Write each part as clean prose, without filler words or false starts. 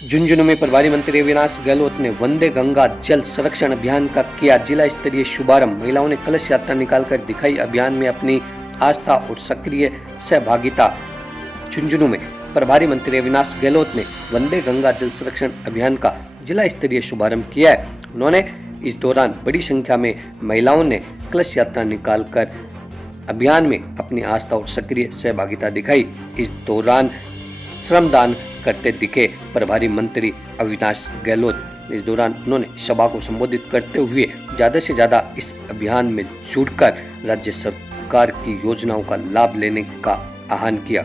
झुंझुनू में प्रभारी मंत्री अविनाश गहलोत ने वंदे गंगा जल संरक्षण अभियान का किया जिला स्तरीय शुभारंभ। महिलाओं ने कलश यात्रा निकालकर दिखाई अभियान में अपनी आस्था और सक्रिय सहभागिता। झुंझुनू में प्रभारी मंत्री अविनाश गहलोत ने वंदे गंगा जल संरक्षण अभियान का जिला स्तरीय शुभारंभ किया है। उन्होंने इस दौरान बड़ी संख्या में महिलाओं ने कलश यात्रा निकालकर अभियान में अपनी आस्था और सक्रिय सहभागिता दिखाई। इस दौरान श्रमदान करते दिखे प्रभारी मंत्री अविनाश गहलोत। इस दौरान उन्होंने सभा को संबोधित करते हुए ज्यादा से ज्यादा इस अभियान में जुड़कर राज्य सरकार की योजनाओं का लाभ लेने का आह्वान किया।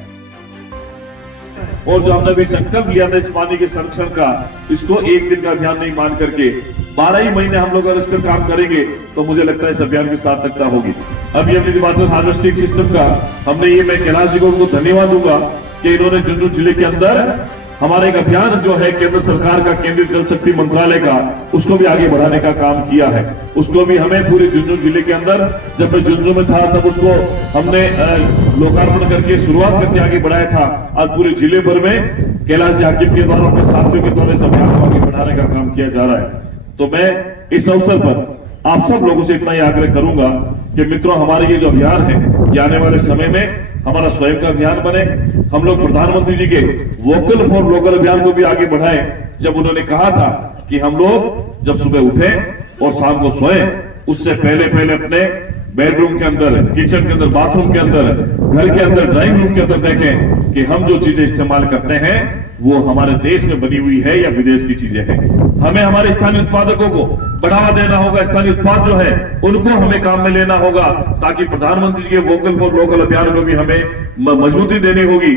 और जो हमने भी संकल्प लिया था इस पानी के संरक्षण का, इसको एक दिन का अभियान नहीं मान करके 12 ही महीने हम लोग अगर इस पर काम करेंगे तो मुझे लगता है इस अभियान की सार्थकता होगी। अब ये अपनी बात है हार्वेस्टिंग सिस्टम का, हमने ये मैं कैलाश जी को उनको धन्यवाद दूंगा कि इन्होंने झुंझुनू जिले के अंदर हमारा एक अभियान जो है केंद्र सरकार का, केंद्रीय जल शक्ति मंत्रालय का, उसको भी आगे बढ़ाने का काम किया है। उसको भी हमें पूरे झुंझुनू जिले के अंदर, जब मैं झुंझुनू में था तब उसको हमने लोकार्पण करके शुरुआत करके आगे बढ़ाया था। आज पूरे जिले भर में कैलाश जी हाकिम के द्वारा, अपने साथियों के द्वारा इस अभियान को आगे बढ़ाने का काम किया जा रहा है। तो मैं इस अवसर पर आप सब लोगों से इतना ही आग्रह करूंगा कि मित्रों, हमारे ये जो अभियान है ये आने वाले समय में हमारा स्वयं का अभियान बने। हम लोग प्रधानमंत्री जी के वोकल फॉर लोकल अभियान को भी आगे बढ़ाएं। जब उन्होंने कहा था कि हम लोग जब सुबह उठे और शाम को सोएं, उससे पहले अपने बेडरूम के अंदर, किचन के अंदर, बाथरूम के अंदर, घर के अंदर, ड्राइंग रूम के अंदर देखें कि हम जो चीजें इस्तेमाल करते हैं वो हमारे देश में बनी हुई है या विदेश की चीजें हैं। हमें हमारे स्थानीय उत्पादकों को बढ़ावा देना होगा, स्थानीय उत्पाद जो है उनको हमें काम में लेना होगा, ताकि प्रधानमंत्री जी के वोकल फॉर लोकल अभियान को भी हमें मजबूती देनी होगी।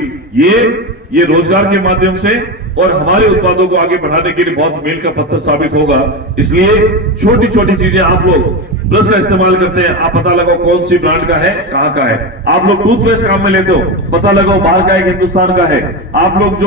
ये रोजगार के माध्यम से और हमारे उत्पादों को आगे बढ़ाने के लिए बहुत मील का पत्थर साबित होगा। इसलिए छोटी छोटी चीजें आप लोग ब्रश का इस्तेमाल करते हैं, आप पता लगाओ कौन सी ब्रांड का है, कहां का है। आप लोग टूथपेस्ट काम में लेते हो, पता लगाओ बाहर का है, हिंदुस्तान का है। आप लोग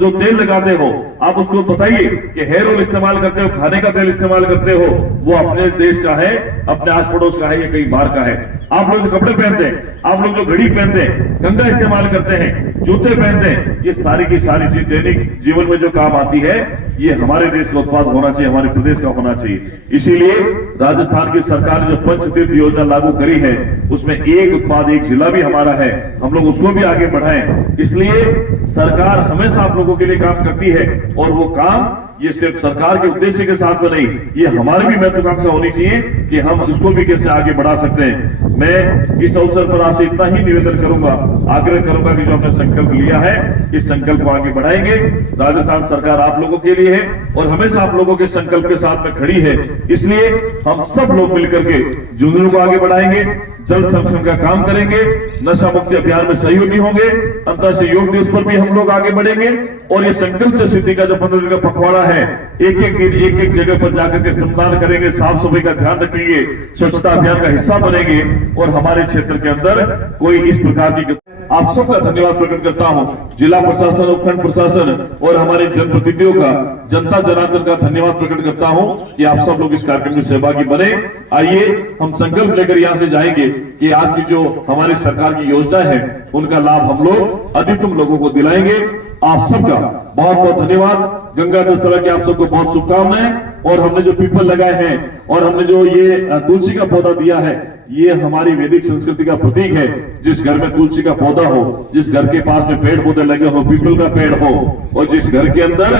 जो तेल लगाते हो, आप उसको बताइए कि हेयर ऑयल इस्तेमाल करते हो, खाने का तेल इस्तेमाल करते हो, वो अपने देश का है, अपने आस पड़ोस का है या कहीं बाहर का है। आप लोग जो कपड़े पहनते हैं, आप लोग जो घड़ी पहनते हैं, कंघा इस्तेमाल करते हैं, जूते पहनते हैं, ये सारी की सारी चीज दैनिक जीवन में जो काम आती है ये हमारे देश का उत्पाद होना चाहिए, हमारे प्रदेश का होना चाहिए। इसीलिए राजस्थान की सरकार ने जो पंचतीर्थ योजना लागू करी है उसमें एक उत्पाद एक जिला भी हमारा है, हम लोग उसको भी आगे बढ़ाएं। इसलिए सरकार हमेशा आप लोगों के लिए काम करती है और वो काम ये सिर्फ सरकार के उद्देश्य के साथ में नहीं, ये हमारी भी महत्वाकांक्षा होनी चाहिए कि हम इसको भी कैसे आगे बढ़ा सकते हैं। मैं इस अवसर पर आपसे इतना ही निवेदन करूंगा, आग्रह करूंगा कि जो हमने संकल्प लिया है इस संकल्प को आगे बढ़ाएंगे। राजस्थान सरकार आप लोगों के लिए है और हमेशा आप लोगों के संकल्प के साथ में खड़ी है। इसलिए हम सब लोग मिलकर के झुंझुनू को आगे बढ़ाएंगे, जल संरक्षण का काम करेंगे, नशा मुक्ति अभियान में सहयोगी होंगे, अंतर्राष्ट्रीय योग दिवस पर भी हम लोग आगे बढ़ेंगे और ये संकल्प से सिद्धि का जो 15 दिन का पखवाड़ा है, एक एक दिन एक एक जगह पर जाकर के श्रमदान करेंगे, साफ सफाई का ध्यान रखेंगे, स्वच्छता अभियान का हिस्सा बनेंगे और हमारे क्षेत्र के अंदर कोई इस प्रकार की। आप सबका धन्यवाद प्रकट करता हूं, जिला प्रशासन, उपखंड प्रशासन और हमारे जनप्रतिनिधियों का, जनता जनार्दन का धन्यवाद प्रकट करता हूं कि आप सब लोग इस कार्यक्रम में सहभागी बने। आइए हम संकल्प लेकर यहां से जाएंगे कि आज की जो हमारी सरकार की योजना है उनका लाभ हम लोग अधिकतम लोगों को दिलाएंगे। आप सबका बहुत बहुत धन्यवाद। गंगा दशहरा की आप सबको बहुत शुभकामनाएं। और हमने जो पीपल लगाए हैं और हमने जो ये तुलसी का पौधा दिया है, ये हमारी वैदिक संस्कृति का प्रतीक है। जिस घर में तुलसी का पौधा हो, जिस घर के पास में पेड़ पौधे लगे हो, पीपल का पेड़ हो और जिस घर के अंदर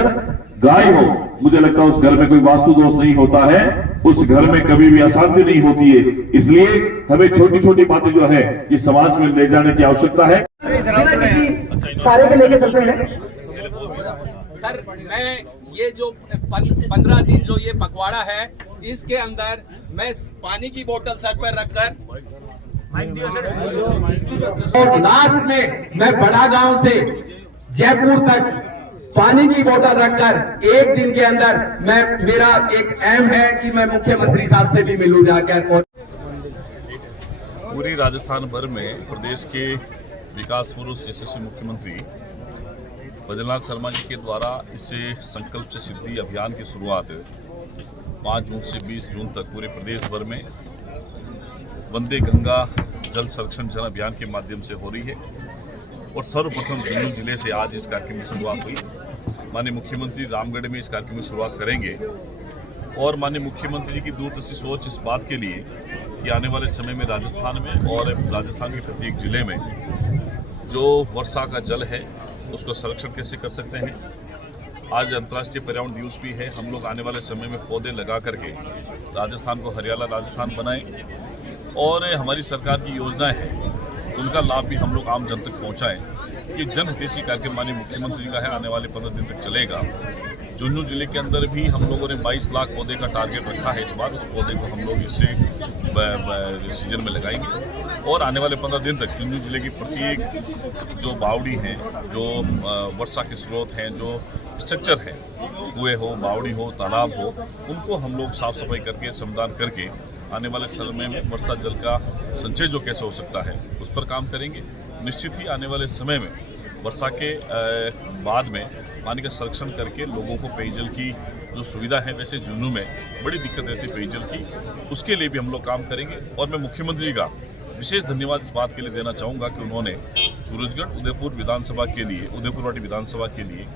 गाय हो, मुझे लगता है उस घर में कोई वास्तु दोष नहीं होता है, उस घर में कभी भी अशांति नहीं होती है। इसलिए हमें छोटी छोटी बातें जो है ये समाज में ले जाने की आवश्यकता है। सारे के लेके चलते हैं सर। मैं ये जो 15 दिन जो ये पखवाड़ा है इसके अंदर मैं पानी की बोतल सर पर रखकर और लास्ट में मैं बड़ा गांव से जयपुर तक पानी की बोतल रखकर एक दिन के अंदर मेरा एक एम है कि मैं मुख्यमंत्री साहब से भी मिलूं जाकर। और पूरी राजस्थान भर में प्रदेश के विकास पुरुष यशस्वी मुख्यमंत्री बद्रीनाथ शर्मा जी के द्वारा इसे संकल्प से सिद्धि अभियान की शुरुआत 5 जून से 20 जून तक पूरे प्रदेश भर में वंदे गंगा जल संरक्षण जन अभियान के माध्यम से हो रही है और सर्वप्रथम झुंझुनू जिले से आज इस कार्यक्रम की शुरुआत हुई। माननीय मुख्यमंत्री रामगढ़ में इस कार्यक्रम की शुरुआत करेंगे और माननीय मुख्यमंत्री जी की दूरदर्शी सोच इस बात के लिए कि आने वाले समय में राजस्थान में और राजस्थान के प्रत्येक जिले में जो वर्षा का जल है उसको संरक्षण कैसे कर सकते हैं। आज अंतर्राष्ट्रीय पर्यावरण दिवस भी है। हम लोग आने वाले समय में पौधे लगा करके राजस्थान को हरियाला राजस्थान बनाएं और हमारी सरकार की योजनाएं हैं उनका लाभ भी हम लोग आम जन तक पहुंचाएं। ये जन हितैषी कार्यक्रम माननीय मुख्यमंत्री का है, आने वाले 15 दिन तक चलेगा। झुंझुनू जिले के अंदर भी हम लोगों ने 22 लाख पौधे का टारगेट रखा है। इस बार उस पौधे को हम लोग इससे सीजन में लगाएंगे और आने वाले 15 दिन तक झुंझुनू जिले की प्रत्येक जो बावड़ी हैं, जो वर्षा के स्रोत हैं, जो स्ट्रक्चर है, कुएं हो, बावड़ी हो, तालाब हो, उनको हम लोग साफ सफाई करके श्रमदान करके आने वाले समय में वर्षा जल का संचय जो कैसे हो सकता है उस पर काम करेंगे। निश्चित ही आने वाले समय में वर्षा के बाद में पानी का संरक्षण करके लोगों को पेयजल की जो सुविधा है, वैसे झुंझुनू में बड़ी दिक्कत रहती है पेयजल की, उसके लिए भी हम लोग काम करेंगे। और मैं मुख्यमंत्री का विशेष धन्यवाद इस बात के लिए देना चाहूँगा कि उन्होंने सूरजगढ़ उदयपुर विधानसभा के लिए, उदयपुरवाटी विधानसभा के लिए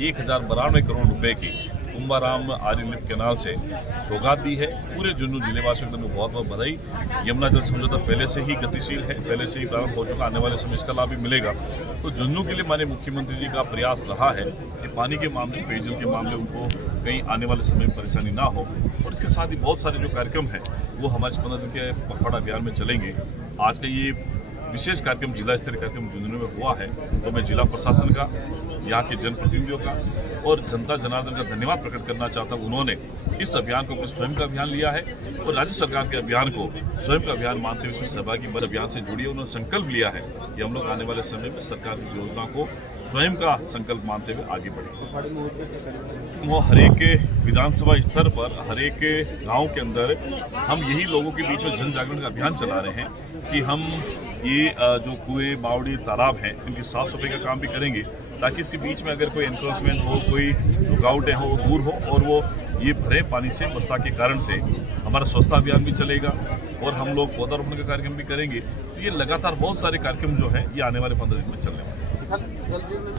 1092 करोड़ रुपए की कुंभाराम आर्य लिफ्ट कैनाल से सौगात दी है। पूरे झुंझुनू जिलेवासियों को बहुत बहुत बधाई। यमुना जल समझौता पहले से ही गतिशील है, पहले से ही प्रारंभ हो चुका, आने वाले समय इसका लाभ भी मिलेगा। तो झुंझुनू के लिए माननीय मुख्यमंत्री जी का प्रयास रहा है कि पानी के मामले, पेयजल के मामले उनको कहीं आने वाले समय में परेशानी ना हो। और इसके साथ ही बहुत सारे जो कार्यक्रम हैं वो हमारे 15 दिन के पखवाड़ा अभियान में चलेंगे। आज का ये विशेष कार्यक्रम, जिला स्तरीय कार्यक्रम झुंझुनू में हुआ है, तो मैं जिला प्रशासन का, यहाँ के जनप्रतिनिधियों का और जनता जनार्दन का धन्यवाद प्रकट करना चाहता हूँ। उन्होंने इस अभियान को अपने स्वयं का अभियान लिया है और राज्य सरकार के अभियान को स्वयं का अभियान मानते हुए इसमें सहभागी बन अभियान से जुड़ी। उन्होंने संकल्प लिया है कि हम लोग आने वाले समय में सरकार की योजना को स्वयं का संकल्प मानते हुए आगे बढ़ेंगे। वो हर एक विधानसभा स्तर पर, हर एक गाँव के अंदर हम यही लोगों के बीच में जन जागरण का अभियान चला रहे हैं कि हम ये जो कुएं, बावड़ी, तालाब हैं, इनकी साफ सफाई का काम भी करेंगे ताकि इसके बीच में अगर कोई एनक्रोचमेंट हो, कोई रुकावटें हो, वो दूर हो और वो ये भरे पानी से वर्षा के कारण से हमारा स्वच्छता अभियान भी चलेगा और हम लोग पौधारोपण का कार्यक्रम भी करेंगे। तो ये लगातार बहुत सारे कार्यक्रम जो हैं ये आने वाले 15 दिन में चलने वाले हैं।